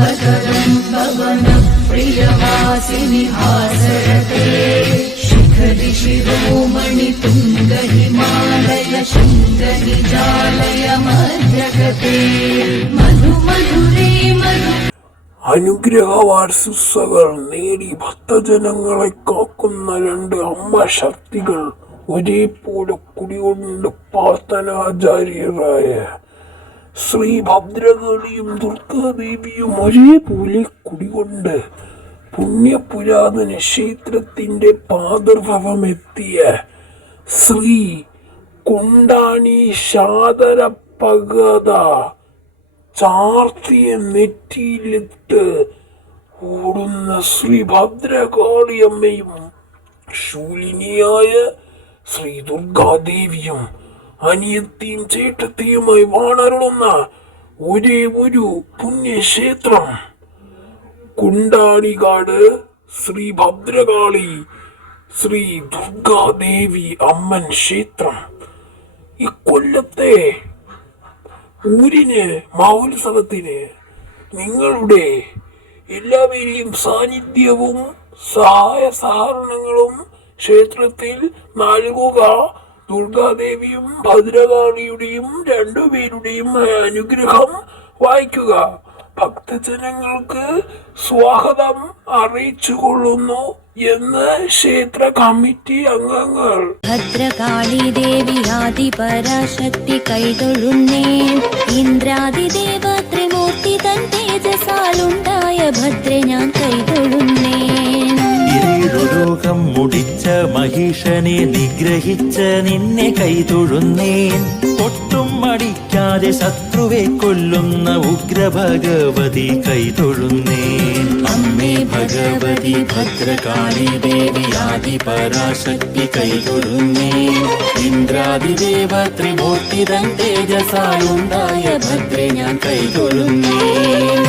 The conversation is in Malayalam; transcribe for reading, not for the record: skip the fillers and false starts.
भगवन् पवन प्रियवासिनि हासरते शिखरि शिरोमणि तुङ्ग हिमालय शृङ्गहि जालय मध्यगते मधु मधुरे मधु അനുഗ്രഹവാർഷിസകൾ നേടി ഭക്തജനങ്ങളെ കാക്കുന്ന രണ്ട് അമ്മ ശക്തികൾ ഒരേപോലെ കുടികൊണ്ട് പ്രാർത്ഥനാചാര്യരായ ശ്രീ ഭദ്രകാളിയും ദുർഗാദേവിയും ഒരേപോലെ കുടികൊണ്ട് പുണ്യപുരാതന ക്ഷേത്രത്തിന്റെ പാദർഭവമെത്തിയ ശ്രീ കൊണ്ടാണി ശാതരപഗത ചാർത്തിയ നെറ്റിയിലിട്ട് ഓടുന്ന ശ്രീ ഭദ്രകാളിയമ്മയും ശൂലിനിയായ ശ്രീ ദുർഗാദേവിയും അനിയത്തിയും ചേട്ടത്തിയുമായി വാണരുളുന്ന ഒരേ ഒരു പുണ്യക്ഷേത്രം കുണ്ടാണികാട് ശ്രീ ഭദ്രകാളി ശ്രീ ദുർഗാദേവി അമ്മൻ ക്ഷേത്രം. ഇക്കൊല്ലത്തെ ഊരിന് മഹോത്സവത്തിന് നിങ്ങളുടെ എല്ലാവരെയും സാന്നിധ്യവും സഹായ സഹകരണങ്ങളും ക്ഷേത്രത്തിൽ നൽകുക. ദുർഗാദേവിയും ഭദ്രകാളിയുടെയും രണ്ടുപേരുടെയും അനുഗ്രഹം വായിക്കുക. ഭക്തജനങ്ങൾക്ക് സ്വാഗതം അറിയിച്ചുകൊള്ളുന്നു എന്ന് ക്ഷേത്ര കമ്മിറ്റി അംഗങ്ങൾ. ഭദ്രകാളി ദേവി ആദിപരാശക്തി കൈതൊഴുന്നേ ഇന്ദ്രാദിദേവ ത്രിമൂർത്തി തൻ തേജസാലുണ്ടായ ഭദ്ര ഞാൻ കൈതൊഴുന്നേ. ലോകം മുടിച്ച മഹിഷനെ നിഗ്രഹിച്ച നിന്നെ കൈതൊഴുന്നേൻ. ഒട്ടും മടിക്കാതെ ശത്രുവെ കൊല്ലുന്ന ഉഗ്രഭഗവതി കൈതൊഴുന്നേൻ. അമ്മേ ഭഗവതി ഭദ്രകാളി ദേവി ആദിപരാശക്തി കൈതൊഴുന്നേൻ. ഇന്ദ്രാദിദേവ ത്രിമൂർത്തി തൻ തേജസാലുണ്ടായ ഭദ്ര ഞാൻ കൈതൊഴുന്നേൻ.